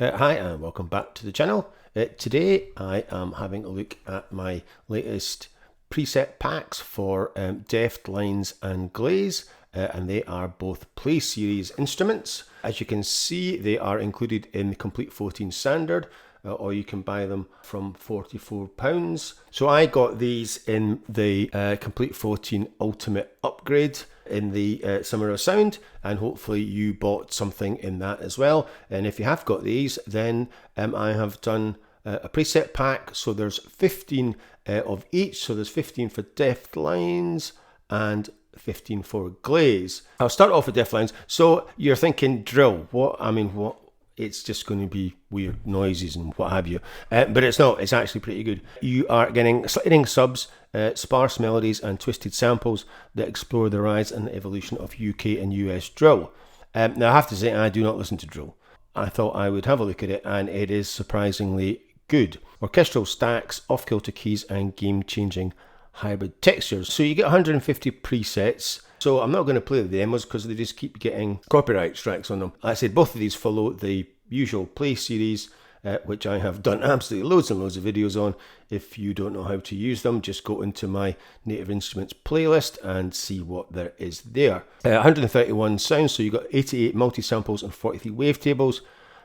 Hi and welcome back to the channel. Today I am having a look at my latest preset packs for Deft Lines and Glaze, and they are both Play Series instruments. As you can see, they are included in the Complete 14 Standard, or you can buy them from £44. So I got these in the Complete 14 Ultimate Upgrade in the Summer of Sound, and hopefully you bought something in that as well. And if you have got these, then I have done a preset pack. So there's 15 of each. So there's 15 for Deft Lines and 15 for Glaze. I'll start off with Deft Lines. So you're thinking drill. What? It's just going to be weird noises and what have you. But it's not. It's actually pretty good. You are getting sliding subs, sparse melodies and twisted samples that explore the rise and the evolution of UK and US drill. Now I have to say, I do not listen to drill. I thought I would have a look at it, and it is surprisingly good. Orchestral stacks, off-kilter keys and game-changing hybrid textures. So you get 150 presets. So I'm not going to play the demos because they just keep getting copyright strikes on them. Like I said, both of these follow the usual Play series, which I have done absolutely loads and loads of videos on. If you don't know how to use them, just go into my Native Instruments playlist and see what there is there. 131 sounds, so you've got 88 multi-samples and 43 wavetables,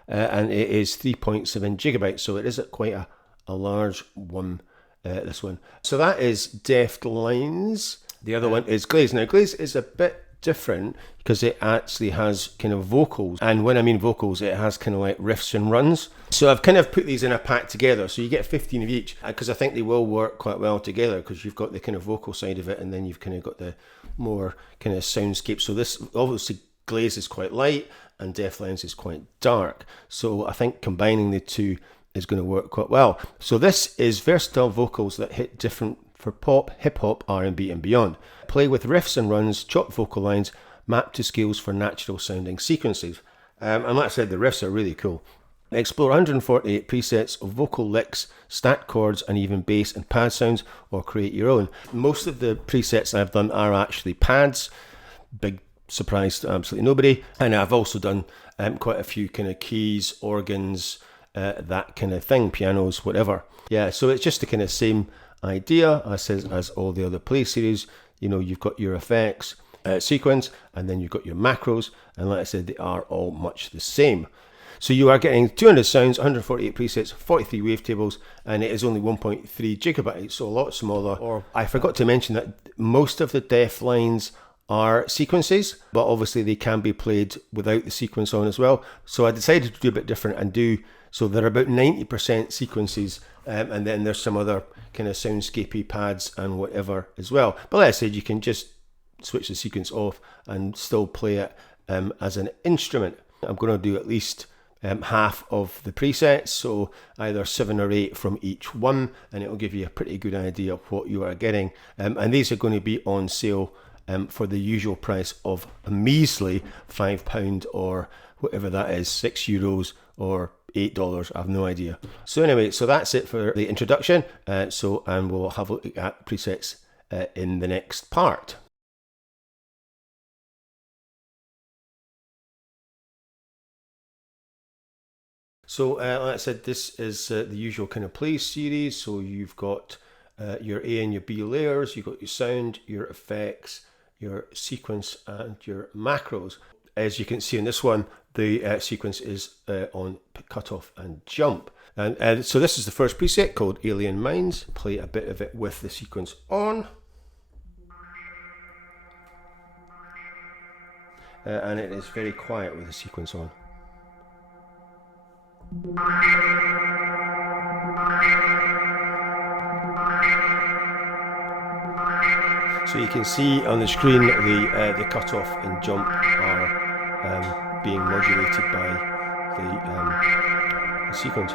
and it is 3.7 gigabytes, so it is quite a large one, this one. So that is Deft Lines. The other one is Glaze. Now Glaze is a bit different because it actually has kind of vocals, and when I mean vocals, it has kind of like riffs and runs. So I've kind of put these in a pack together, so you get 15 of each, because I think they will work quite well together, because you've got the kind of vocal side of it, and then you've kind of got the more kind of soundscape. So this, obviously Glaze is quite light and Deft Lines is quite dark, so I think combining the two is going to work quite well. So this is versatile vocals that hit different for pop, hip-hop, R&B and beyond. Play with riffs and runs, chopped vocal lines, mapped to scales for natural sounding sequences. And like I said, the riffs are really cool. Explore 148 presets of vocal licks, stacked chords and even bass and pad sounds, or create your own. Most of the presets I've done are actually pads. Big surprise to absolutely nobody. And I've also done quite a few kind of keys, organs, that kind of thing, pianos, whatever. Yeah, so it's just the kind of same idea as all the other Play series. You know, you've got your effects, sequence, and then you've got your macros, and like I said, they are all much the same. So you are getting 200 sounds, 148 presets, 43 wavetables, and it is only 1.3 gigabytes, so a lot smaller. Or I forgot to mention that most of the Deft Lines are sequences, but obviously they can be played without the sequence on as well. So I decided to do a bit different and do, so they're about 90% sequences, and then there's some other kind of soundscapey pads and whatever as well. But like I said, you can just switch the sequence off and still play it as an instrument. I'm going to do at least half of the presets, so either 7 or 8 from each one, and it will give you a pretty good idea of what you are getting. And these are going to be on sale for the usual price of a measly £5 or whatever that is, €6 or $8, I have no idea. So anyway, so that's it for the introduction. And we'll have a look at presets in the next part. So like I said, this is the usual kind of Play series. So you've got your A and your B layers, you've got your sound, your effects, your sequence and your macros. As you can see in this one, the sequence is on cutoff and jump. And so this is the first preset called Alien Minds. Play a bit of it with the sequence on. And it is very quiet with the sequence on. So you can see on the screen the cutoff and jump are being modulated by the sequence.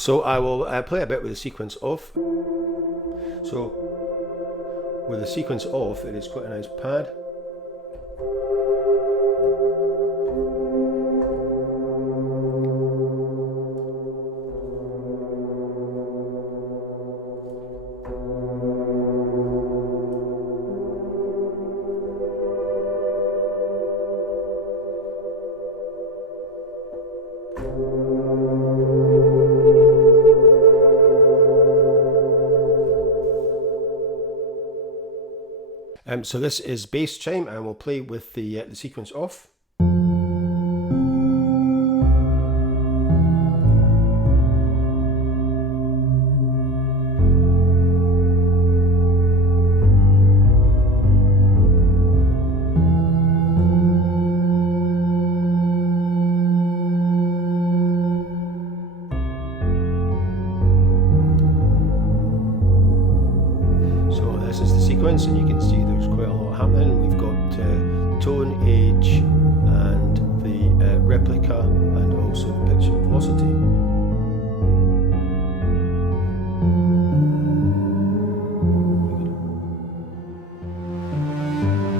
So I will play a bit with the sequence off. So with the sequence off, it is quite a nice pad. So this is bass chime, and we'll play with the sequence off. So this is the sequence, and you can see there's quite a lot happening. We've got tone, age, and the replica, and also the pitch and velocity.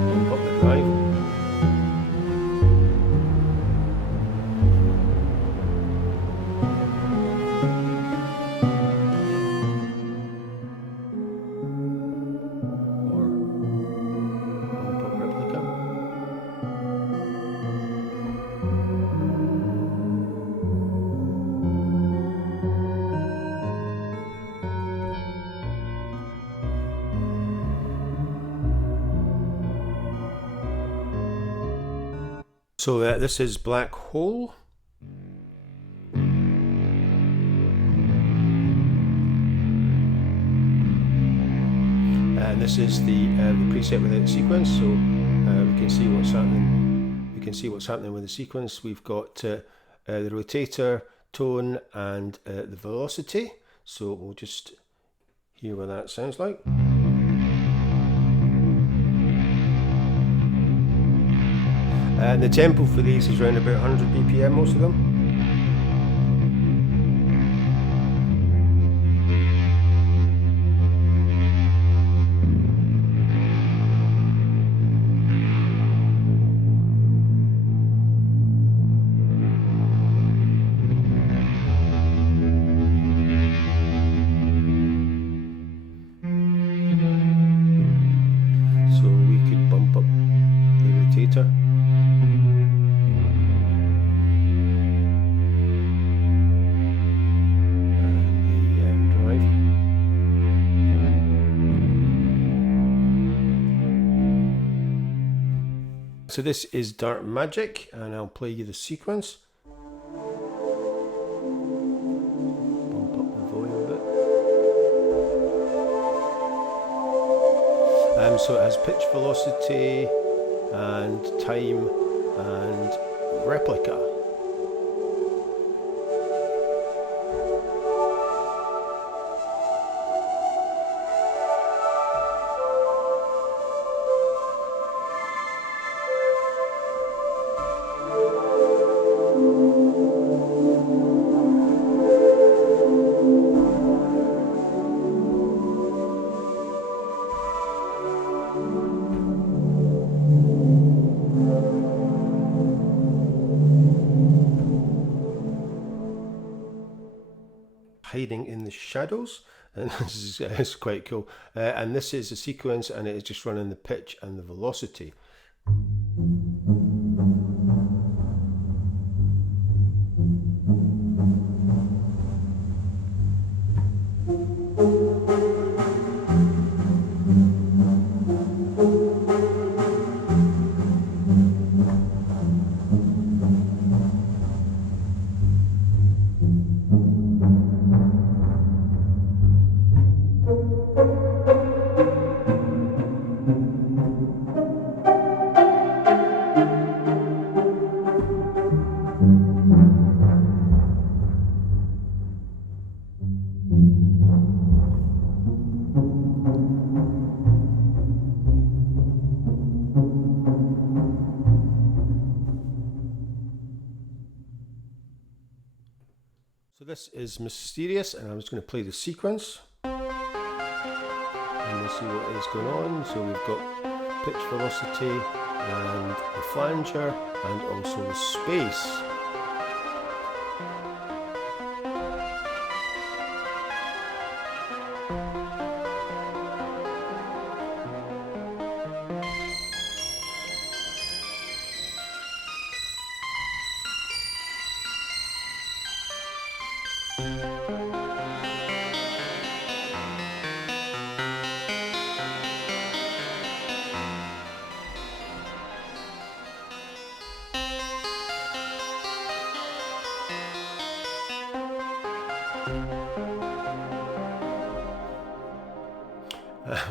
Bump up the drive. So this is Black Hole. And this is the preset without the sequence, so we can see what's happening. We can see what's happening with the sequence. We've got the rotator, tone, and the velocity. So we'll just hear what that sounds like. And the tempo for these is around about 100 BPM, most of them. So we could bump up the rotator. So this is Dark Magic, and I'll play you the sequence. Bump up the volume a bit. So it has pitch, velocity, and time, and replica. Hiding in the shadows, and this is quite cool. And this is a sequence, and it is just running the pitch and the velocity. this is Mysterious, and I'm just going to play the sequence. And we'll see what is going on. So we've got pitch velocity and the flanger and also the space.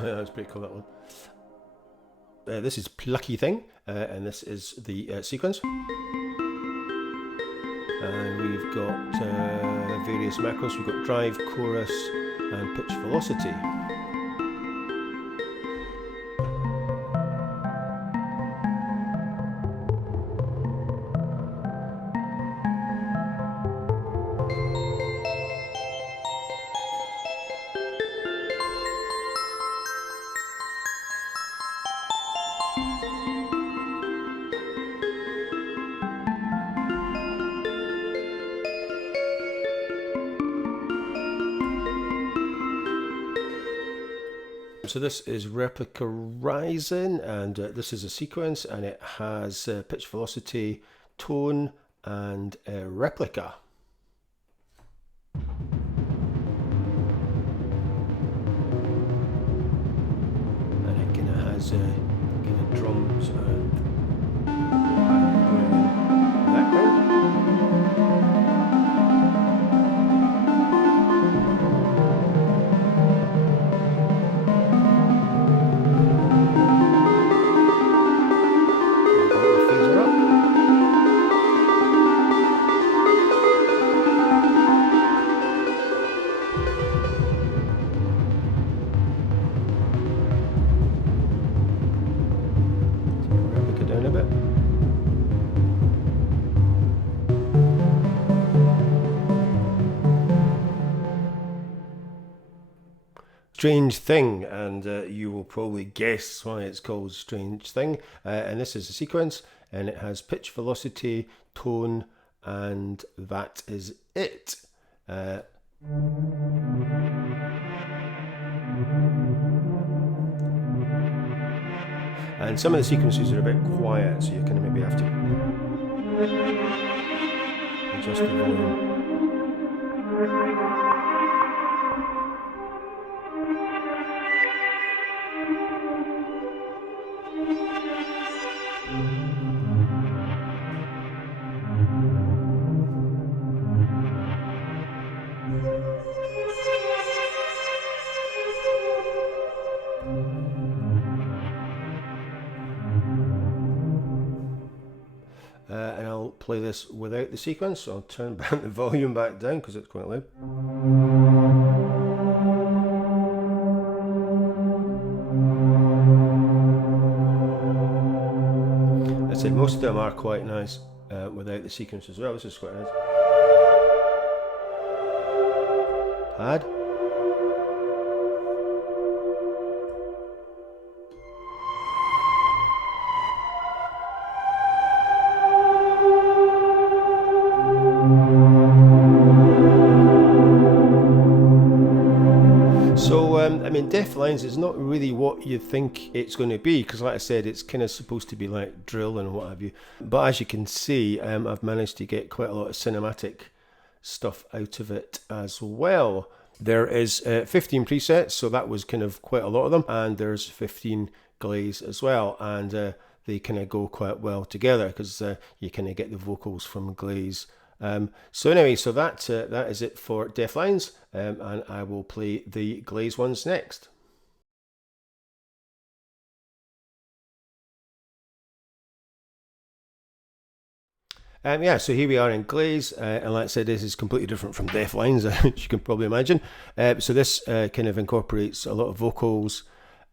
That's pretty cool, that one. This is Plucky Thing, and this is the sequence. And we've got various macros. We've got drive, chorus, and pitch velocity. So this is Replica Rising, and this is a sequence, and it has pitch velocity, tone, and replica. And it kind of has kind of drums and background. Down a bit. Strange Thing, and you will probably guess why it's called Strange Thing. And this is a sequence, and it has pitch, velocity, tone, and that is it. And some of the sequences are a bit quiet, so you kind of maybe have to adjust the volume. And I'll play this without the sequence, so I'll turn back the volume back down because it's quite loud. That's it, most of them are quite nice without the sequence as well. This is quite nice. Pad. I mean, Deft Lines is not really what you think it's going to be, because like I said, it's kind of supposed to be like drill and what have you. But as you can see, I've managed to get quite a lot of cinematic stuff out of it as well. There is 15 presets, so that was kind of quite a lot of them, and there's 15 Glaze as well, and they kind of go quite well together because you kind of get the vocals from Glaze. So anyway, so that is it for Deft Lines, and I will play the Glaze ones next. Yeah, so here we are in Glaze, and like I said, this is completely different from Deft Lines, which you can probably imagine. So this kind of incorporates a lot of vocals,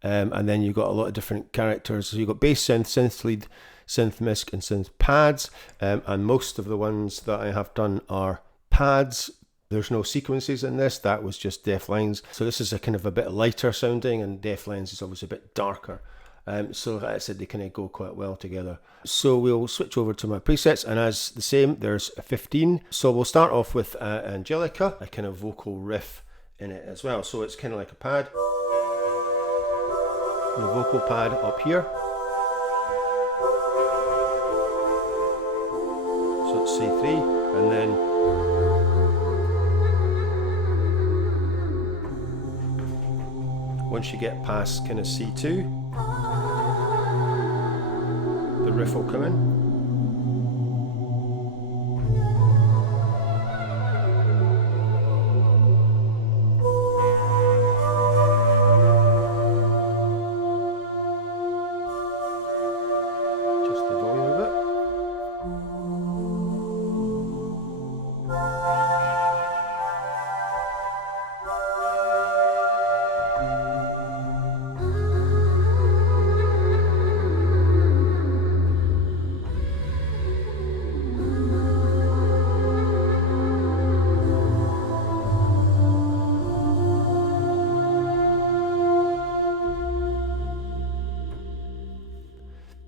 and then you've got a lot of different characters. So you've got bass synth, synth lead, synth misc, and synth pads, and most of the ones that I have done are pads There's no sequences in this, that was just Deft Lines. So this is a kind of a bit lighter sounding, and Deft Lines is obviously a bit darker. So like I said, they kind of go quite well together. So we'll switch over to my presets, and as the same, there's 15. So we'll start off with Angelica, a kind of vocal riff in it as well. So it's kind of like a pad, and a vocal pad up here. So it's C3, and then once you get past kind of C2, the riff will come in. Just the volume a bit.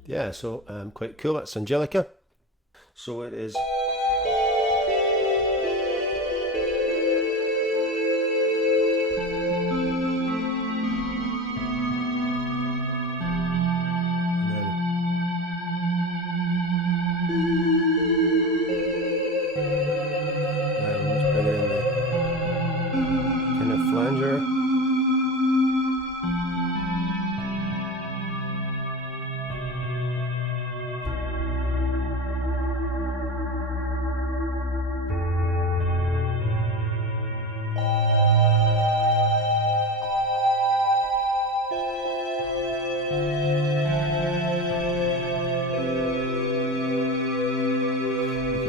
Yeah, so quite cool. That's Angelica. So it is. Let's bring it in the kind of flanger.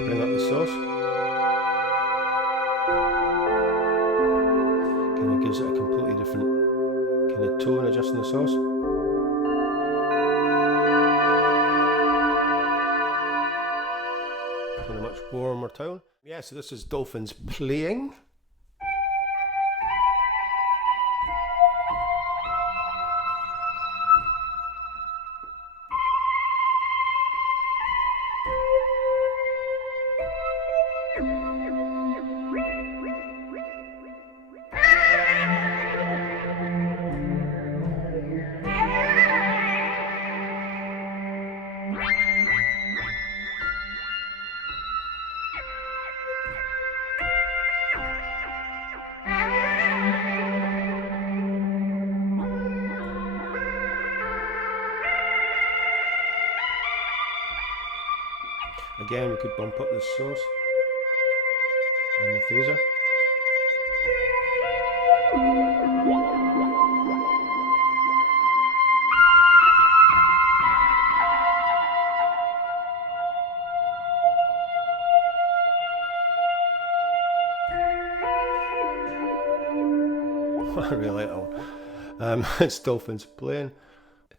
Bring up the sauce. Kind of gives it a completely different kind of tone, adjusting the sauce. In a much warmer tone. Yeah, so this is Dolphins playing. Again, we could bump up the sauce and the phaser. I really like that one. It's Dolphins playing.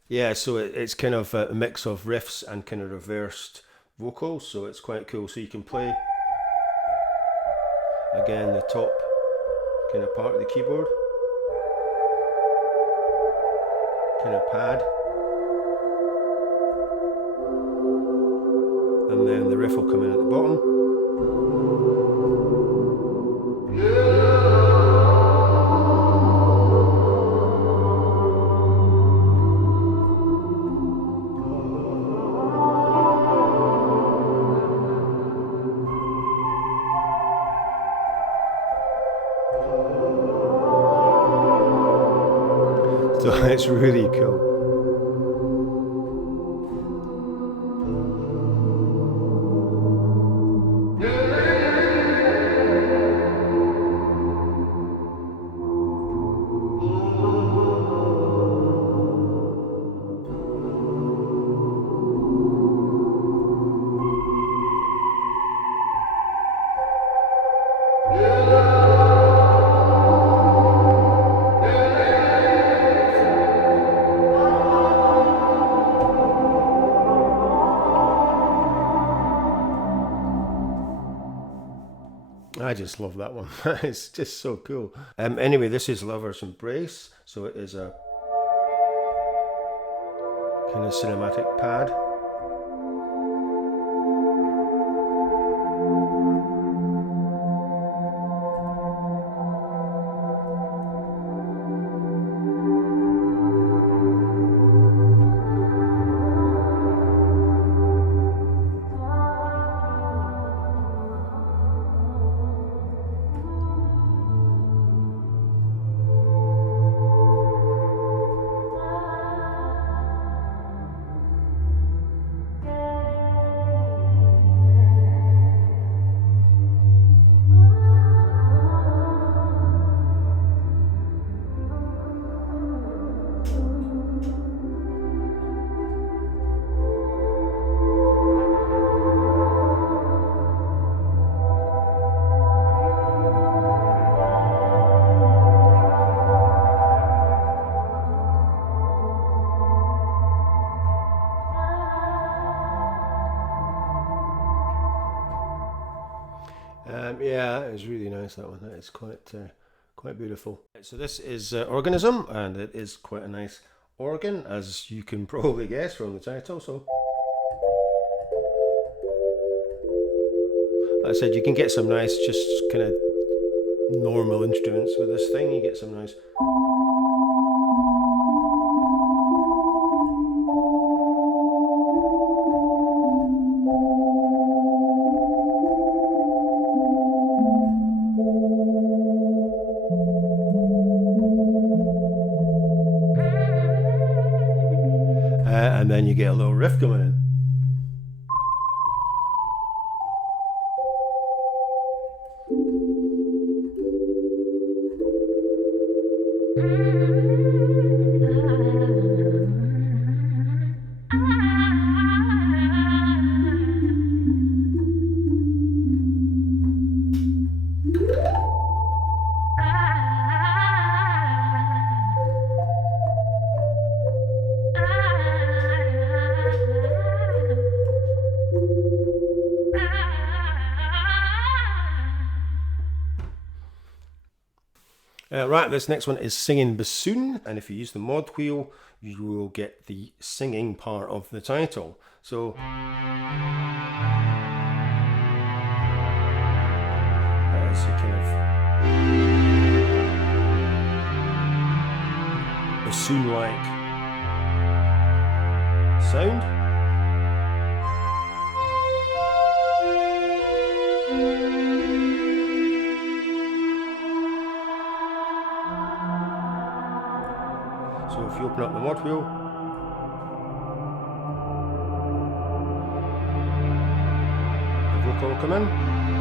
Yeah, so it's kind of a mix of riffs and kind of reversed vocals, so it's quite cool. So you can play again the top kind of part of the keyboard, kind of pad, and then the riff will come in at the bottom. So it's really cool. just love that one. It's just so cool. Anyway, this is Lover's Embrace, so it is a kind of cinematic pad. Yeah, it's really nice, that one. It's quite beautiful. So this is Organism, and it is quite a nice organ, as you can probably guess from the title. So, like I said, you can get some nice, just kind of normal instruments with this thing. You get some nice. And then you get a little riff coming in. Right, this next one is Singing Bassoon, and if you use the mod wheel, you will get the singing part of the title. So that's a kind of bassoon-like sound. So if you open up the mod wheel, the vocal will come in.